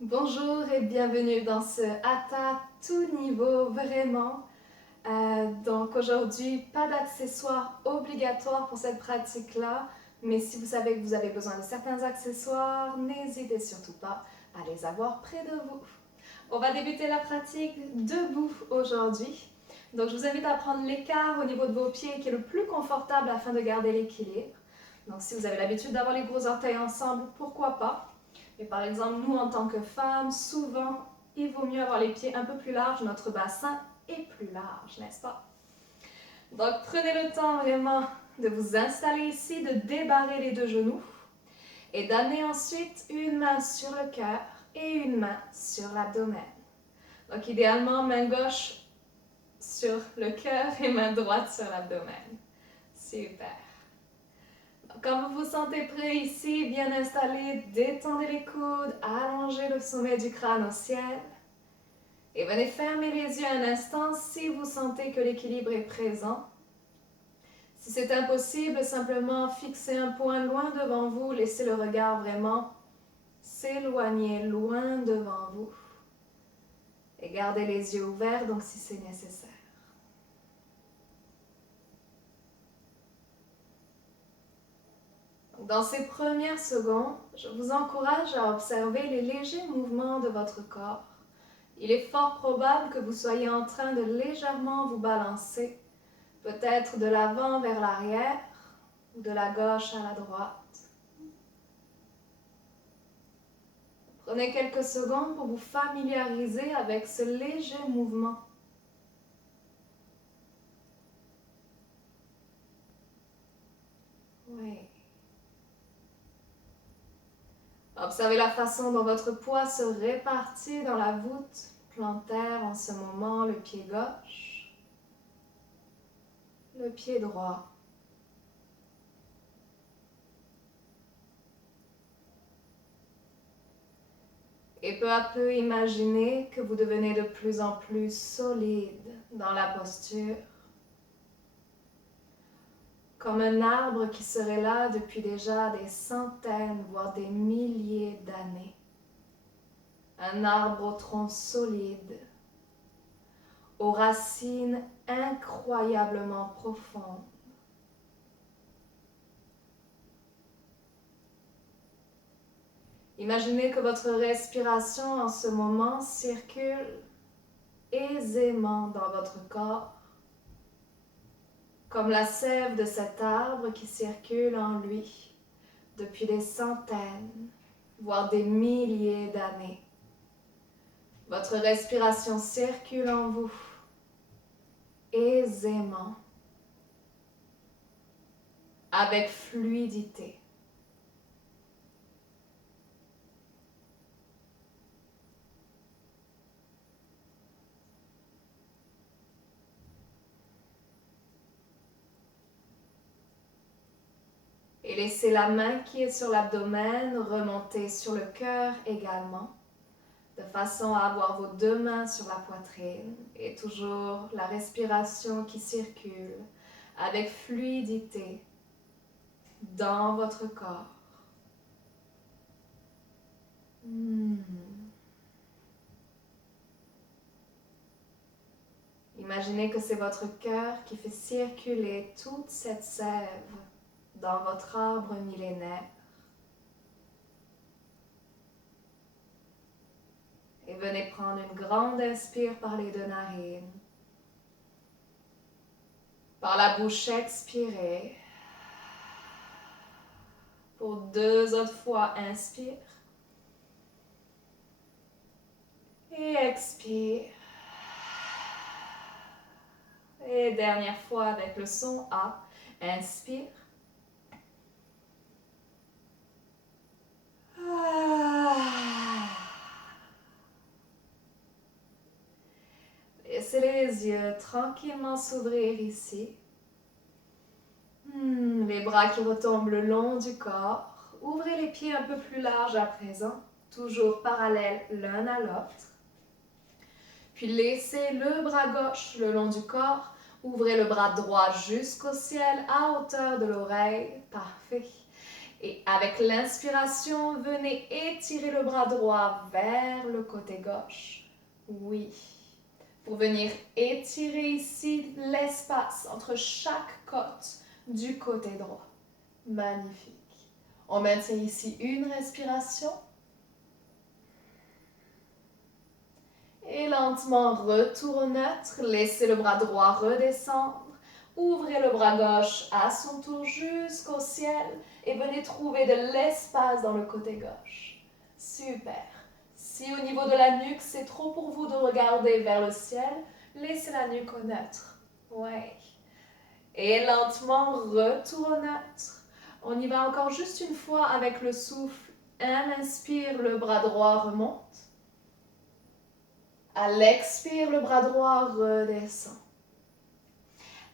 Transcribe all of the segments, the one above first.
Bonjour et bienvenue dans ce Hatha tout niveau, vraiment. Donc aujourd'hui, pas d'accessoires obligatoires pour cette pratique-là, mais si vous savez que vous avez besoin de certains accessoires, n'hésitez surtout pas à les avoir près de vous. On va débuter la pratique debout aujourd'hui. Donc je vous invite à prendre l'écart au niveau de vos pieds qui est le plus confortable afin de garder l'équilibre. Donc si vous avez l'habitude d'avoir les gros orteils ensemble, pourquoi pas? Et par exemple, nous en tant que femmes, souvent, il vaut mieux avoir les pieds un peu plus larges, notre bassin est plus large, n'est-ce pas? Donc prenez le temps vraiment de vous installer ici, de débarrer les deux genoux et d'amener ensuite une main sur le cœur et une main sur l'abdomen. Donc idéalement, main gauche sur le cœur et main droite sur l'abdomen. Super. Quand vous vous sentez prêt ici, bien installé, détendez les coudes, allongez le sommet du crâne au ciel. Et venez fermer les yeux un instant si vous sentez que l'équilibre est présent. Si c'est impossible, simplement fixez un point loin devant vous, laissez le regard vraiment s'éloigner loin devant vous. Et gardez les yeux ouverts donc si c'est nécessaire. Dans ces premières secondes, je vous encourage à observer les légers mouvements de votre corps. Il est fort probable que vous soyez en train de légèrement vous balancer, peut-être de l'avant vers l'arrière ou de la gauche à la droite. Prenez quelques secondes pour vous familiariser avec ce léger mouvement. Oui. Observez la façon dont votre poids se répartit dans la voûte plantaire en ce moment, le pied gauche, le pied droit. Et peu à peu, imaginez que vous devenez de plus en plus solide dans la posture, comme un arbre qui serait là depuis déjà des centaines, voire des milliers d'années. Un arbre au tronc solide, aux racines incroyablement profondes. Imaginez que votre respiration en ce moment circule aisément dans votre corps, comme la sève de cet arbre qui circule en lui depuis des centaines, voire des milliers d'années. Votre respiration circule en vous aisément, avec fluidité. Et laissez la main qui est sur l'abdomen remonter sur le cœur également, de façon à avoir vos deux mains sur la poitrine et toujours la respiration qui circule avec fluidité dans votre corps. Imaginez que c'est votre cœur qui fait circuler toute cette sève dans votre arbre millénaire. Et venez prendre une grande inspire par les deux narines. Par la bouche, expirez. Pour deux autres fois, inspire. Et expire. Et dernière fois avec le son A. Inspire. Laissez les yeux tranquillement s'ouvrir ici. Les bras qui retombent le long du corps. Ouvrez les pieds un peu plus larges à présent, toujours parallèles l'un à l'autre. Puis laissez le bras gauche le long du corps. Ouvrez le bras droit jusqu'au ciel à hauteur de l'oreille. Parfait. Et avec l'inspiration, venez étirer le bras droit vers le côté gauche. Oui. Pour venir étirer ici l'espace entre chaque côte du côté droit. Magnifique. On maintient ici une respiration. Et lentement, retour au neutre. Laissez le bras droit redescendre. Ouvrez le bras gauche à son tour jusqu'au ciel et venez trouver de l'espace dans le côté gauche. Super. Si au niveau de la nuque, c'est trop pour vous de regarder vers le ciel, laissez la nuque au neutre. Ouais. Et lentement, retour au neutre. On y va encore juste une fois avec le souffle. Inspire, le bras droit remonte. À l'expire, le bras droit redescend.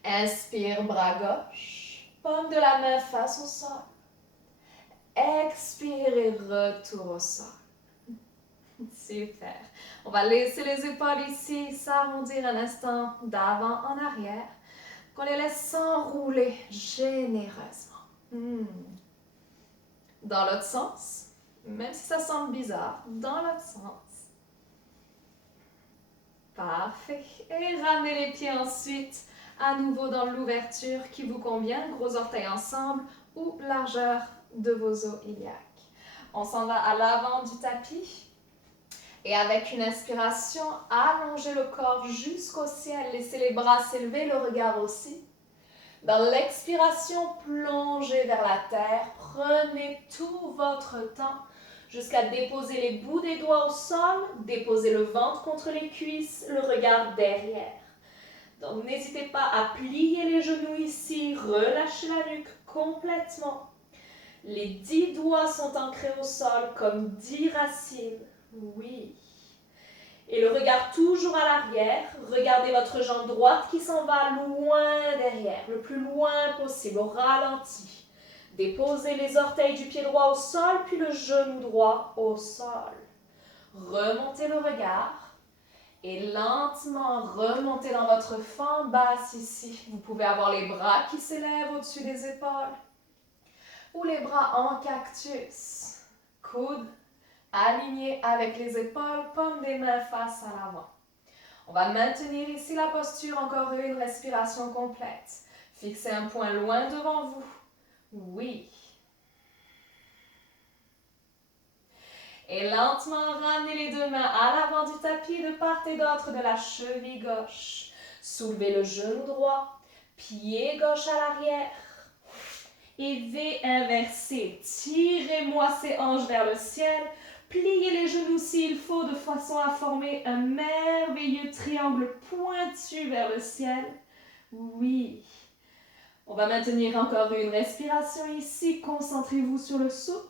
Inspire, bras gauche. Paume de la main face au sol. Expire et retour au sol. Super. On va laisser les épaules ici s'arrondir un instant d'avant en arrière. Qu'on les laisse s'enrouler généreusement. Dans l'autre sens, même si ça semble bizarre, dans l'autre sens. Parfait. Et ramenez les pieds ensuite à nouveau dans l'ouverture qui vous convient, gros orteils ensemble ou largeur de vos os iliaques. On s'en va à l'avant du tapis. Et avec une inspiration, allongez le corps jusqu'au ciel. Laissez les bras s'élever, le regard aussi. Dans l'expiration, plongez vers la terre. Prenez tout votre temps jusqu'à déposer les bouts des doigts au sol, déposer le ventre contre les cuisses, le regard derrière. Donc n'hésitez pas à plier les genoux ici, relâchez la nuque complètement. Les 10 doigts sont ancrés au sol comme 10 racines. Oui. Et le regard toujours à l'arrière. Regardez votre jambe droite qui s'en va loin derrière, le plus loin possible, au ralenti. Déposez les orteils du pied droit au sol, puis le genou droit au sol. Remontez le regard et lentement remontez dans votre fente basse ici. Vous pouvez avoir les bras qui s'élèvent au-dessus des épaules ou les bras en cactus. Coudes alignés avec les épaules, paume des mains face à l'avant. On va maintenir ici la posture, encore une respiration complète. Fixez un point loin devant vous. Oui. Et lentement, ramenez les deux mains à l'avant du tapis de part et d'autre de la cheville gauche. Soulevez le genou droit, pied gauche à l'arrière. Et V inversé. Tirez-moi ces hanches vers le ciel. Pliez les genoux s'il faut de façon à former un merveilleux triangle pointu vers le ciel. Oui. On va maintenir encore une respiration ici. Concentrez-vous sur le souffle.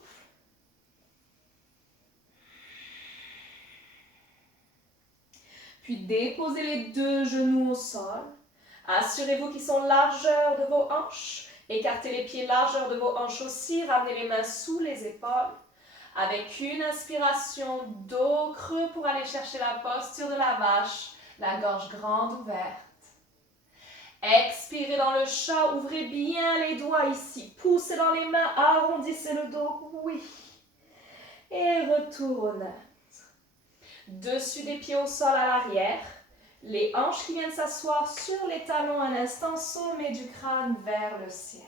Puis déposez les deux genoux au sol. Assurez-vous qu'ils sont largeur de vos hanches. Écartez les pieds largeur de vos hanches aussi. Ramenez les mains sous les épaules. Avec une inspiration, dos creux pour aller chercher la posture de la vache, la gorge grande ouverte. Expirez dans le chat, ouvrez bien les doigts ici. Poussez dans les mains, arrondissez le dos, oui. Et retour au neutre. Dessus des pieds au sol à l'arrière. Les hanches qui viennent s'asseoir sur les talons un instant, sommet du crâne vers le ciel.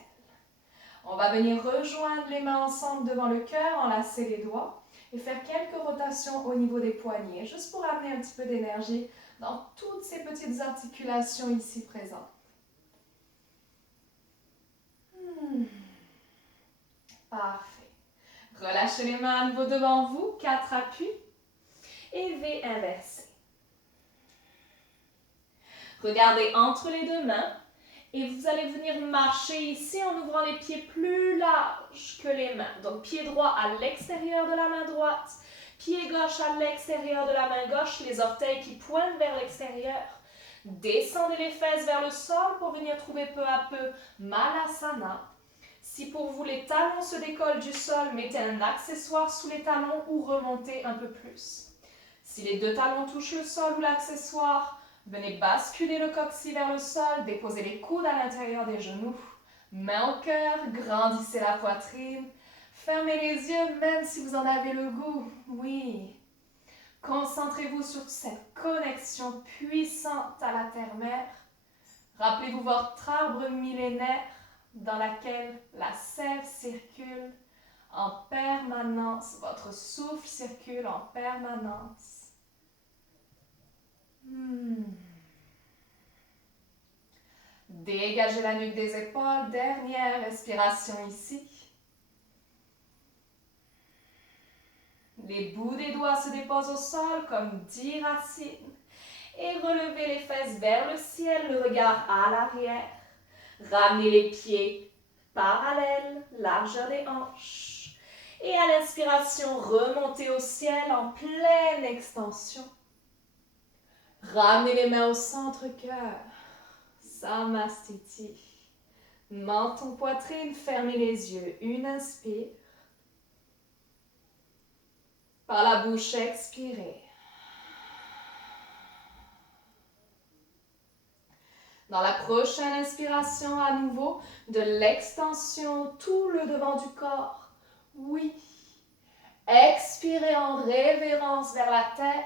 On va venir rejoindre les mains ensemble devant le cœur, enlacer les doigts et faire quelques rotations au niveau des poignets, juste pour amener un petit peu d'énergie dans toutes ces petites articulations ici présentes. Parfait. Relâchez les mains à nouveau devant vous, 4 appuis et V inversé. Regardez entre les deux mains. Et vous allez venir marcher ici en ouvrant les pieds plus larges que les mains. Donc, pied droit à l'extérieur de la main droite, pied gauche à l'extérieur de la main gauche, les orteils qui pointent vers l'extérieur. Descendez les fesses vers le sol pour venir trouver peu à peu Malasana. Si pour vous les talons se décollent du sol, mettez un accessoire sous les talons ou remontez un peu plus. Si les deux talons touchent le sol ou l'accessoire, venez basculer le coccyx vers le sol, déposez les coudes à l'intérieur des genoux. Main au cœur, grandissez la poitrine. Fermez les yeux même si vous en avez le goût. Oui. Concentrez-vous sur cette connexion puissante à la terre-mère. Rappelez-vous votre arbre millénaire dans laquelle la sève circule en permanence. Votre souffle circule en permanence. Dégagez la nuque des épaules. Dernière respiration ici. Les bouts des doigts se déposent au sol comme 10 racines. Et relevez les fesses vers le ciel, le regard à l'arrière. Ramenez les pieds parallèles, largeur des hanches. Et à l'inspiration, remontez au ciel en pleine extension. Ramenez les mains au centre-cœur. Samastiti. Menton, poitrine, fermez les yeux. Une inspire. Par la bouche, expirez. Dans la prochaine inspiration, à nouveau, de l'extension, tout le devant du corps. Oui. Expirez en révérence vers la terre.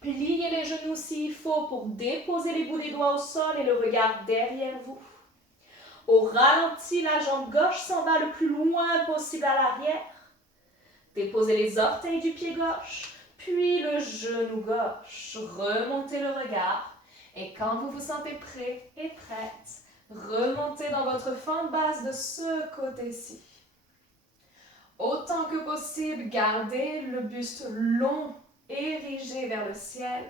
Pliez les genoux s'il faut pour déposer les bouts des doigts au sol et le regard derrière vous. Au ralenti, la jambe gauche s'en va le plus loin possible à l'arrière. Déposez les orteils du pied gauche, puis le genou gauche. Remontez le regard. Et quand vous vous sentez prêt et prête, remontez dans votre fente basse de ce côté-ci. Autant que possible, gardez le buste long, érigé vers le ciel.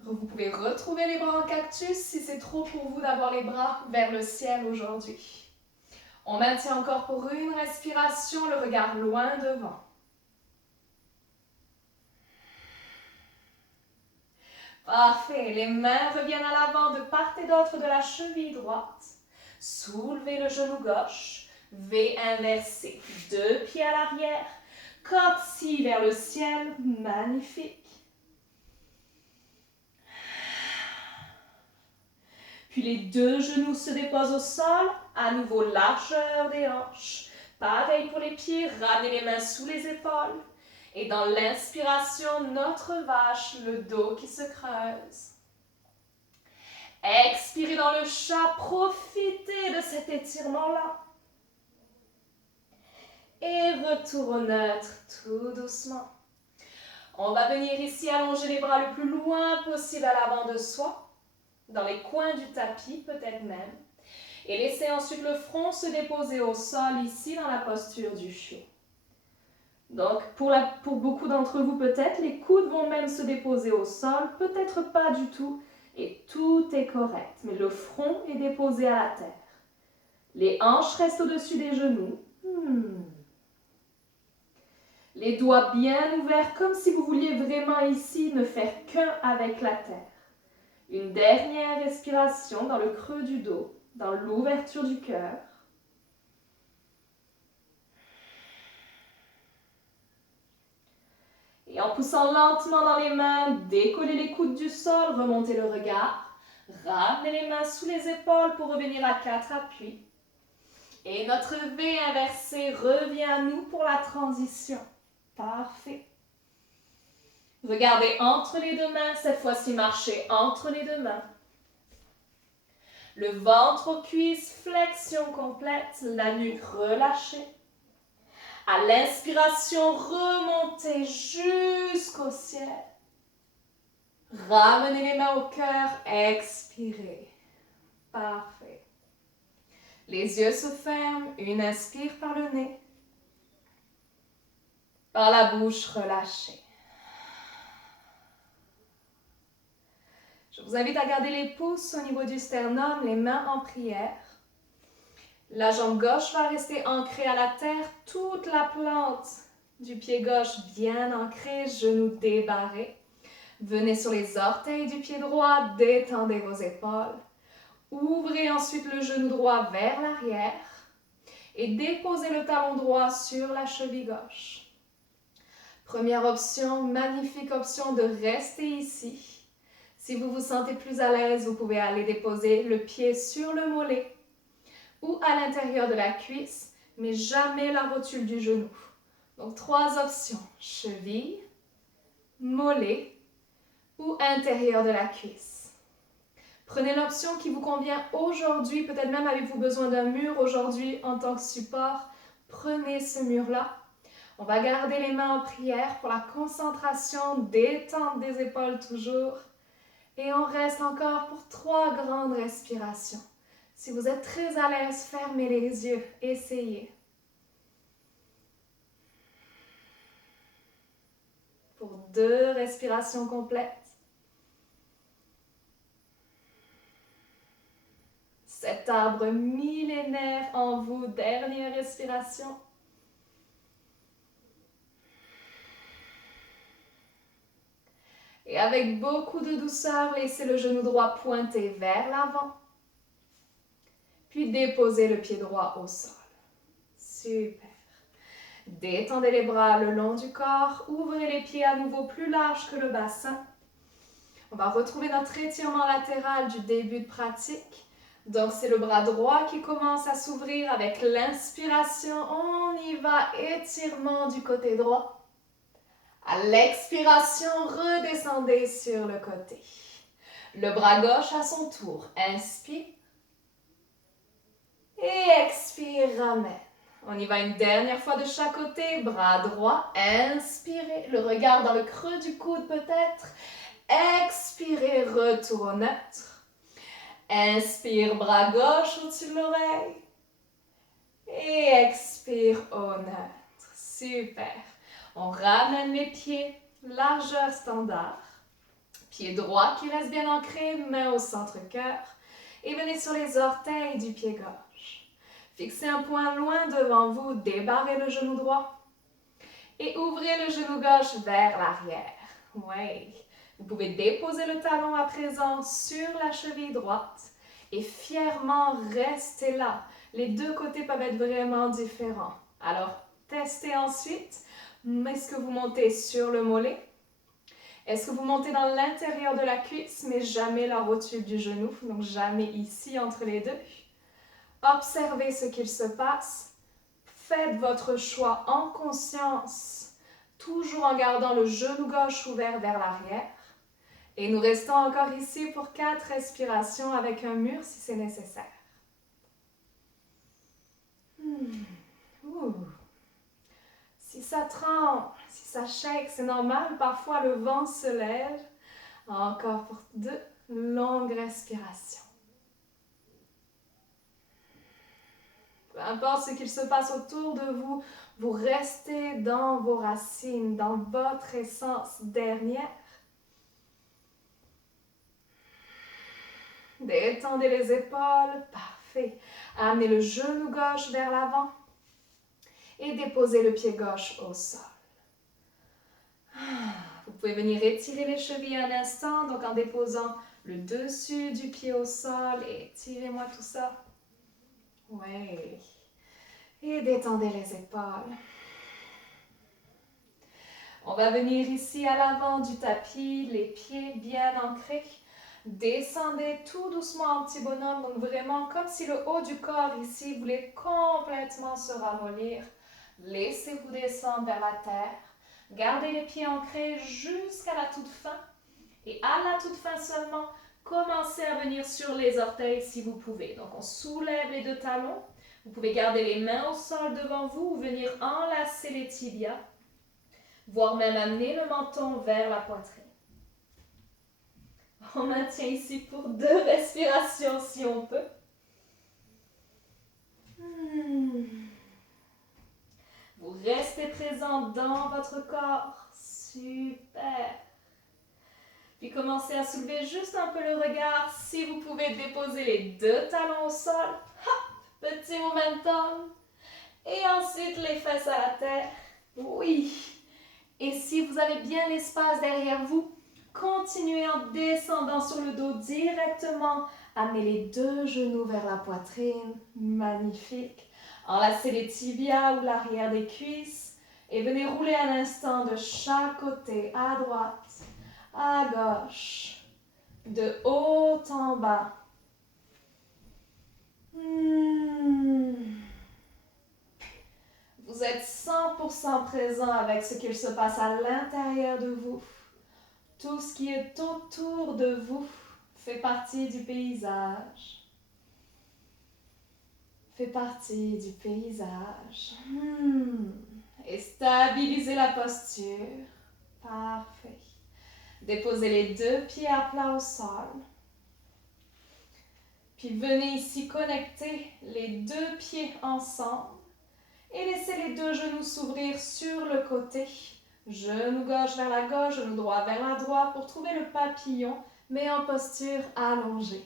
Vous pouvez retrouver les bras en cactus si c'est trop pour vous d'avoir les bras vers le ciel aujourd'hui. On maintient encore pour une respiration, le regard loin devant. Parfait, les mains reviennent à l'avant de part et d'autre de la cheville droite. Soulevez le genou gauche, V inversé, 2 pieds à l'arrière, corde-ci vers le ciel, magnifique. Puis les 2 genoux se déposent au sol, à nouveau largeur des hanches. Pareil pour les pieds, ramenez les mains sous les épaules. Et dans l'inspiration, notre vache, le dos qui se creuse. Expirez dans le chat, profitez de cet étirement-là. Et retour au neutre, tout doucement. On va venir ici allonger les bras le plus loin possible à l'avant de soi, dans les coins du tapis peut-être même. Et laissez ensuite le front se déposer au sol ici dans la posture du chiot. Donc, pour beaucoup d'entre vous, peut-être, les coudes vont même se déposer au sol, peut-être pas du tout, et tout est correct. Mais le front est déposé à la terre. Les hanches restent au-dessus des genoux. Les doigts bien ouverts, comme si vous vouliez vraiment ici ne faire qu'un avec la terre. Une dernière respiration dans le creux du dos, dans l'ouverture du cœur. Et en poussant lentement dans les mains, décollez les coudes du sol, remontez le regard. Ramenez les mains sous les épaules pour revenir à 4 appuis. Et notre V inversé revient à nous pour la transition. Parfait. Regardez entre les 2 mains, cette fois-ci marchez entre les 2 mains. Le ventre aux cuisses, flexion complète, la nuque relâchée. À l'inspiration, remontez jusqu'au ciel. Ramenez les mains au cœur, expirez. Parfait. Les yeux se ferment, une inspire par le nez. Par la bouche relâchée. Je vous invite à garder les pouces au niveau du sternum, les mains en prière. La jambe gauche va rester ancrée à la terre, toute la plante du pied gauche bien ancrée, genoux débarrés. Venez sur les orteils du pied droit, détendez vos épaules. Ouvrez ensuite le genou droit vers l'arrière et déposez le talon droit sur la cheville gauche. Première option, magnifique option de rester ici. Si vous vous sentez plus à l'aise, vous pouvez aller déposer le pied sur le mollet ou à l'intérieur de la cuisse, mais jamais la rotule du genou. Donc 3 options, cheville, mollet ou intérieur de la cuisse. Prenez l'option qui vous convient aujourd'hui, peut-être même avez-vous besoin d'un mur aujourd'hui en tant que support. Prenez ce mur-là. On va garder les mains en prière pour la concentration, détente des épaules toujours. Et on reste encore pour 3 grandes respirations. Si vous êtes très à l'aise, fermez les yeux, essayez. Pour 2 respirations complètes. Cet arbre millénaire en vous, dernière respiration. Et avec beaucoup de douceur, laissez le genou droit pointer vers l'avant. Puis déposez le pied droit au sol. Super. Détendez les bras le long du corps. Ouvrez les pieds à nouveau plus larges que le bassin. On va retrouver notre étirement latéral du début de pratique. Donc, c'est le bras droit qui commence à s'ouvrir avec l'inspiration. On y va, étirement du côté droit. À l'expiration, redescendez sur le côté. Le bras gauche à son tour. Inspire. Et expire, ramène. On y va une dernière fois de chaque côté. Bras droit, inspirez. Le regard dans le creux du coude peut-être. Expirez, retour au neutre. Inspire, bras gauche au-dessus de l'oreille. Et expire au neutre. Super. On ramène les pieds, largeur standard. Pied droit qui reste bien ancré, main au centre-cœur. Et venez sur les orteils du pied gauche. Fixez un point loin devant vous, débarrez le genou droit. Et ouvrez le genou gauche vers l'arrière. Oui. Vous pouvez déposer le talon à présent sur la cheville droite. Et fièrement rester là. Les 2 côtés peuvent être vraiment différents. Alors, testez ensuite. Est-ce que vous montez sur le mollet? Est-ce que vous montez dans l'intérieur de la cuisse, mais jamais la rotule du genou, donc jamais ici entre les 2? Observez ce qu'il se passe. Faites votre choix en conscience, toujours en gardant le genou gauche ouvert vers l'arrière. Et nous restons encore ici pour 4 respirations avec un mur si c'est nécessaire. Si ça tremble, si ça shake, c'est normal. Parfois, le vent se lève. Encore pour 2 longues respirations. Peu importe ce qu'il se passe autour de vous, vous restez dans vos racines, dans votre essence dernière. Détendez les épaules, parfait. Amenez le genou gauche vers l'avant et déposez le pied gauche au sol. Vous pouvez venir étirer les chevilles un instant, donc en déposant le dessus du pied au sol et étirez-moi tout ça. Oui. Et détendez les épaules. On va venir ici à l'avant du tapis, les pieds bien ancrés. Descendez tout doucement en petit bonhomme, donc vraiment comme si le haut du corps ici voulait complètement se ramollir. Laissez-vous descendre vers la terre. Gardez les pieds ancrés jusqu'à la toute fin. Et à la toute fin seulement, commencez à venir sur les orteils si vous pouvez. Donc on soulève les 2 talons. Vous pouvez garder les mains au sol devant vous ou venir enlacer les tibias, voire même amener le menton vers la poitrine. On maintient ici pour 2 respirations si on peut. Vous restez présent dans votre corps. Super. Puis commencez à soulever juste un peu le regard. Si vous pouvez déposer les 2 talons au sol. Petit momentum. Et ensuite les fesses à la terre. Oui. Et si vous avez bien l'espace derrière vous, continuez en descendant sur le dos directement. Amenez les 2 genoux vers la poitrine. Magnifique. Enlacez les tibias ou l'arrière des cuisses. Et venez rouler un instant de chaque côté, à droite, à gauche, de haut en bas. Vous êtes 100% présent avec ce qu'il se passe à l'intérieur de vous. Tout ce qui est autour de vous fait partie du paysage. Fait partie du paysage. Et stabilisez la posture. Parfait. Déposez les 2 pieds à plat au sol. Puis venez ici connecter les 2 pieds ensemble et laissez les 2 genoux s'ouvrir sur le côté. Genou gauche vers la gauche, genou droit vers la droite pour trouver le papillon, mais en posture allongée.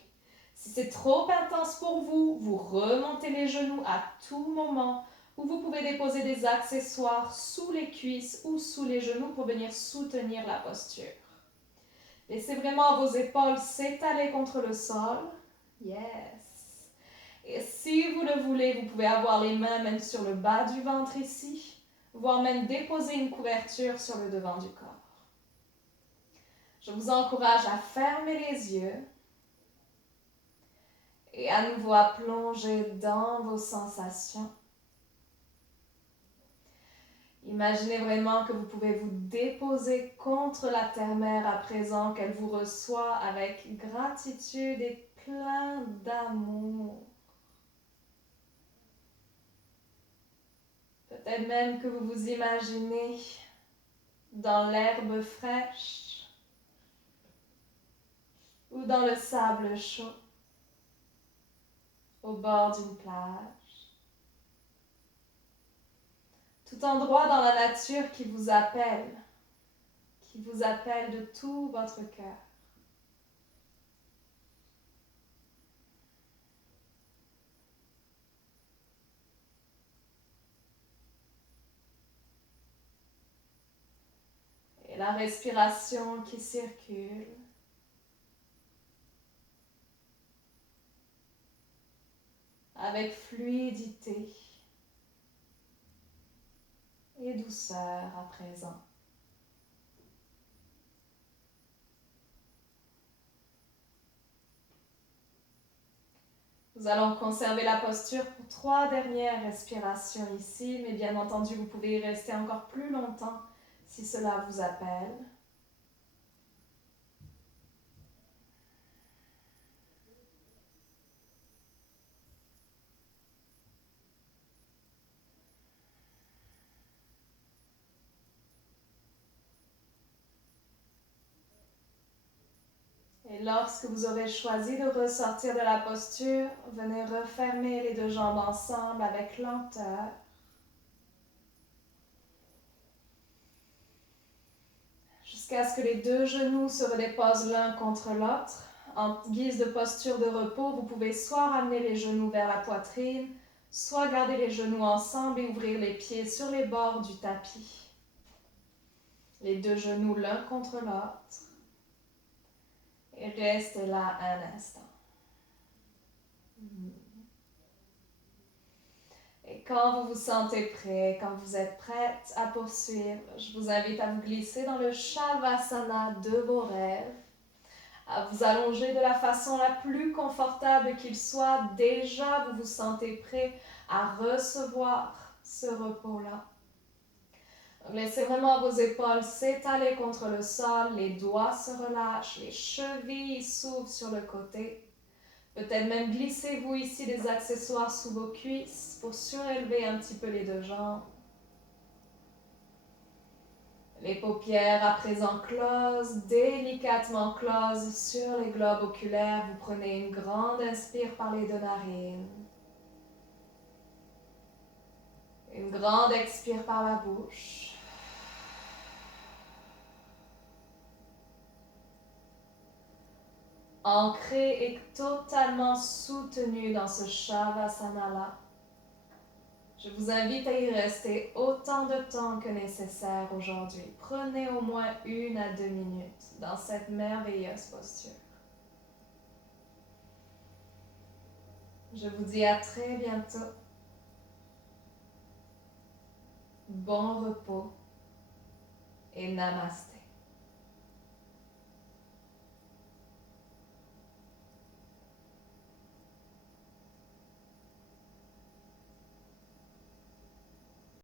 Si c'est trop intense pour vous, vous remontez les genoux à tout moment ou vous pouvez déposer des accessoires sous les cuisses ou sous les genoux pour venir soutenir la posture. Laissez vraiment vos épaules s'étaler contre le sol. Yes. Et si vous le voulez, vous pouvez avoir les mains même sur le bas du ventre ici, voire même déposer une couverture sur le devant du corps. Je vous encourage à fermer les yeux et à nouveau à plonger dans vos sensations. Imaginez vraiment que vous pouvez vous déposer contre la terre-mère à présent, qu'elle vous reçoit avec gratitude et plein d'amour. Peut-être même que vous vous imaginez dans l'herbe fraîche ou dans le sable chaud, au bord d'une plage. Tout endroit dans la nature qui vous appelle de tout votre cœur. Et la respiration qui circule. Avec fluidité et douceur à présent. Nous allons conserver la posture pour 3 dernières respirations ici, mais bien entendu, vous pouvez y rester encore plus longtemps si cela vous appelle. Et lorsque vous aurez choisi de ressortir de la posture, venez refermer les 2 jambes ensemble avec lenteur. Jusqu'à ce que les 2 genoux se redéposent l'un contre l'autre. En guise de posture de repos, vous pouvez soit ramener les genoux vers la poitrine, soit garder les genoux ensemble et ouvrir les pieds sur les bords du tapis. Les 2 genoux l'un contre l'autre. Et restez là un instant. Et quand vous vous sentez prêt, quand vous êtes prête à poursuivre, je vous invite à vous glisser dans le Shavasana de vos rêves, à vous allonger de la façon la plus confortable qu'il soit. Déjà, vous vous sentez prêt à recevoir ce repos-là. Donc, laissez vraiment vos épaules s'étaler contre le sol, les doigts se relâchent, les chevilles s'ouvrent sur le côté. Peut-être même glissez-vous ici des accessoires sous vos cuisses pour surélever un petit peu les 2 jambes. Les paupières à présent closes, délicatement closes sur les globes oculaires. Vous prenez une grande inspire par les 2 narines. Une grande expire par la bouche. Ancré et totalement soutenu dans ce Shavasana-là. Je vous invite à y rester autant de temps que nécessaire aujourd'hui. Prenez au moins 1 à 2 minutes dans cette merveilleuse posture. Je vous dis à très bientôt. Bon repos et namasté.